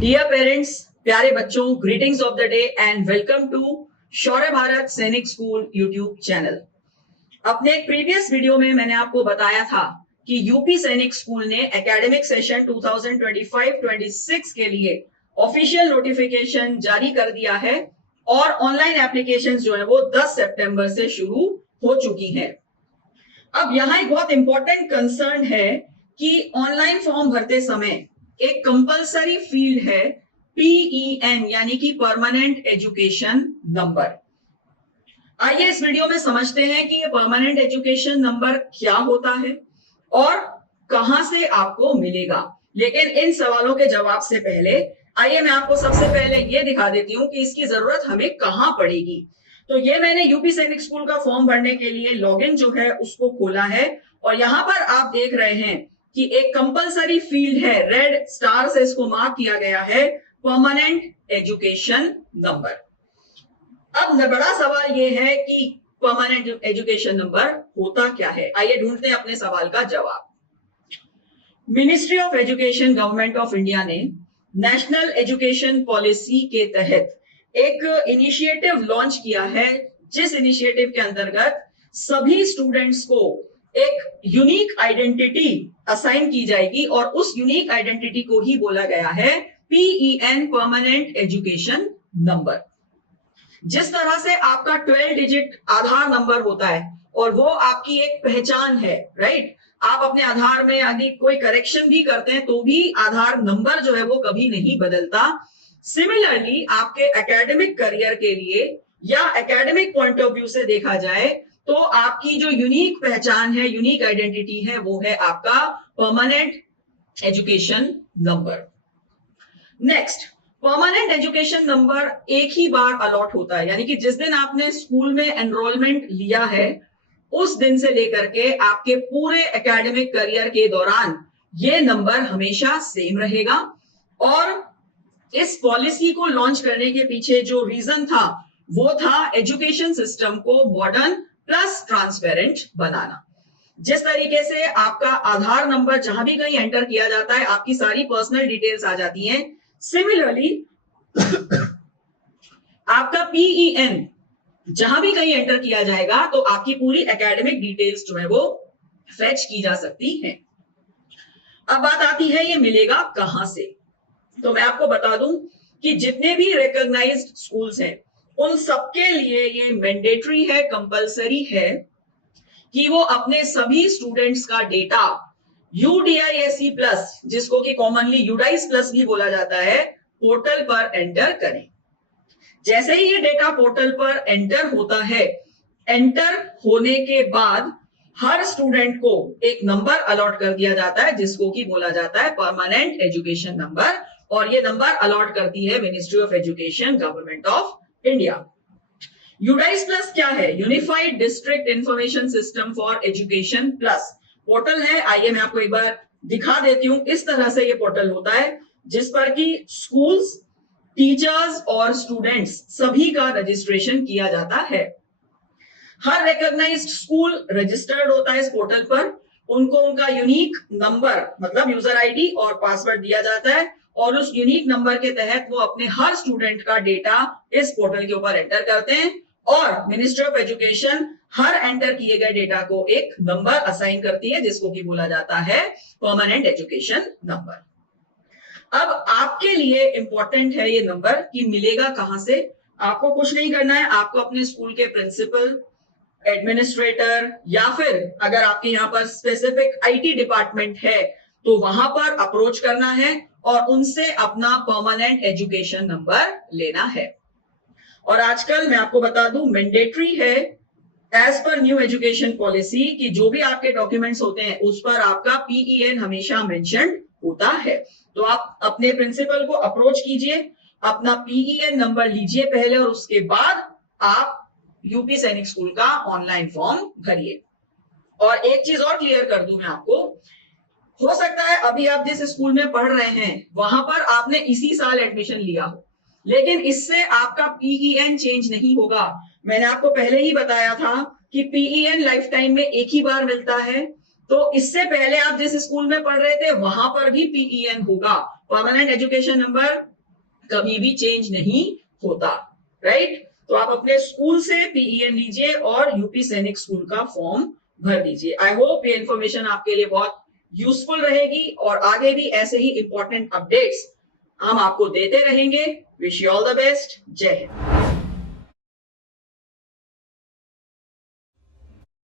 Dear parents, प्यारे बच्चों, greetings of the day and welcome to Shaurya Bharat Sainik school YouTube channel. अपने एक प्रीवियस वीडियो में मैंने आपको बताया था कि यूपी सैनिक स्कूल ने एकेडमिक सेशन 2025-26 के लिए ऑफिशियल नोटिफिकेशन जारी कर दिया है और ऑनलाइन एप्लीकेशंस जो है वो 10 सितंबर से शुरू हो चुकी हैं। अब यहाँ एक बहुत इंपॉर्टेंट कंसर्न है कि ऑनलाइन फॉर्म भरते समय एक कंपलसरी फील्ड है PEN यानी कि परमानेंट एजुकेशन नंबर। आइए इस वीडियो में समझते हैं कि ये परमानेंट एजुकेशन नंबर क्या होता है और कहां से आपको मिलेगा। लेकिन इन सवालों के जवाब से पहले आइए मैं आपको सबसे पहले ये दिखा देती हूं कि इसकी जरूरत हमें कहां पड़ेगी। तो ये मैंने यूपी सैनिक स्कूल का फॉर्म भरने के लिए लॉगिन जो है उसको खोला है और यहां पर आप देख रहे हैं कि एक कंपलसरी फील्ड है, रेड स्टार से इसको मार्क किया गया है, परमानेंट एजुकेशन नंबर। अब बड़ा सवाल यह है कि परमानेंट एजुकेशन नंबर होता क्या है। आइए ढूंढते हैं अपने सवाल का जवाब। Ministry of education government of India ने नेशनल एजुकेशन पॉलिसी के तहत एक इनिशिएटिव लॉन्च किया है, जिस इनिशिएटिव के अंतर्गत सभी स्टूडेंट्स को एक यूनिक आइडेंटिटी असाइन की जाएगी और उस यूनिक आइडेंटिटी को ही बोला गया है PEN, परमानेंट एजुकेशन नंबर। जिस तरह से आपका 12 डिजिट आधार नंबर होता है और वो आपकी एक पहचान है, राइट। आप अपने आधार में यदि कोई करेक्शन भी करते हैं तो भी आधार नंबर जो है वो कभी नहीं बदलता। सिमिलरली आपके एकेडमिक करियर के लिए या एकेडमिक पॉइंट ऑफ व्यू से देखा जाए तो आपकी जो यूनिक पहचान है, यूनिक आइडेंटिटी है, वो है आपका permanent education number. Next, permanent education number एक ही बार अलॉट होता है, यानी कि जिस दिन आपने स्कूल में एनरोलमेंट लिया है उस दिन से लेकर के आपके पूरे एकेडमिक करियर के दौरान ये नंबर हमेशा सेम रहेगा। और इस पॉलिसी को लॉन्च करने के पीछे जो रीजन था वो था एजुकेशन सिस्टम को मॉडर्न प्लस ट्रांसपेरेंट बनाना। जिस तरीके से आपका आधार नंबर जहां भी कहीं एंटर किया जाता है आपकी सारी पर्सनल डिटेल्स आ जाती हैं, सिमिलरली आपका PEN जहां भी कहीं एंटर किया जाएगा तो आपकी पूरी एकेडमिक डिटेल्स जो है वो फेच की जा सकती हैं। अब बात आती है ये मिलेगा कहां से। तो मैं आपको बता दूं कि जितने भी रिकॉग्नाइज्ड स्कूल्स हैं उन सबके लिए ये मैंडेटरी है, कंपलसरी है कि वो अपने सभी स्टूडेंट्स का डेटा UDISE प्लस, जिसको कि कॉमनली यूडाइस प्लस भी बोला जाता है, पोर्टल पर एंटर करें। जैसे ही ये डेटा पोर्टल पर एंटर होता है, एंटर होने के बाद हर स्टूडेंट को एक नंबर अलॉट कर दिया जाता है जिसको कि बोला जाता है परमानेंट एजुकेशन नंबर, और ये नंबर अलॉट करती है ministry of education government of India. UDISE plus क्या है? Unified district information system for education plus portal है। आइए मैं आपको एक बार दिखा देती हूं। इस तरह से ये पोर्टल होता है जिस पर कि स्कूल्स, टीचर्स और स्टूडेंट्स सभी का रजिस्ट्रेशन किया जाता है। हर रिकॉग्नाइज्ड स्कूल रजिस्टर्ड होता है इस पोर्टल पर। उनको उनका यूनिक नंबर मतलब यूजर आईडी और पासवर्ड दिया जाता है और उस यूनिक नंबर के तहत वो अपने हर स्टूडेंट का डेटा इस पोर्टल के ऊपर एंटर करते हैं और ministry of education her enter किए गए डेटा को एक नंबर असाइन करती है जिसको कि बोला जाता है परमानेंट एजुकेशन नंबर। अब आपके लिए इंपॉर्टेंट है ये नंबर कि मिलेगा कहां से। आपको कुछ नहीं करना है, आपको अपने स्कूल के प्रिंसिपल, एडमिनिस्ट्रेटर या फिर अगर आपके यहाँ पर स्पेसिफिक IT डिपार्टमेंट है तो वहां पर अप्रोच करना है और उनसे अपना परमानेंट एजुकेशन नंबर लेना है। और आजकल मैं आपको बता दूं मैंडेटरी है as per new education policy कि जो भी आपके डॉक्यूमेंट्स होते हैं उस पर आपका PEN हमेशा मेंशन होता है। तो आप अपने प्रिंसिपल को अप्रोच कीजिए, अपना PEN नंबर लीजिए पहले और उसके बाद आप यूपी सैनिक स्कूल का ऑनलाइन फॉर्म भरिए। और एक चीज और क्लियर कर दूं मैं आपको, हो सकता है अभी आप जिस स्कूल में पढ़ रहे हैं वहां पर आपने इसी साल एडमिशन लिया हो, लेकिन इससे आपका PEN चेंज नहीं होगा। मैंने आपको पहले ही बताया था कि PEN लाइफ टाइम में एक ही बार मिलता है। तो इससे पहले आप जिस स्कूल में पढ़ रहे थे वहां पर भी PEN होगा। परमानेंट एजुकेशन नंबर कभी भी चेंज नहीं होता, राइट। तो आप अपने स्कूल से PEN लीजिए और यूपी सैनिक स्कूल का फॉर्म भर दीजिए। आई होप ये इन्फॉर्मेशन आपके लिए बहुत यूजफुल रहेगी और आगे भी ऐसे ही इंपॉर्टेंट अपडेट्स हम आपको देते रहेंगे। Wish you all the best. जय हिंद।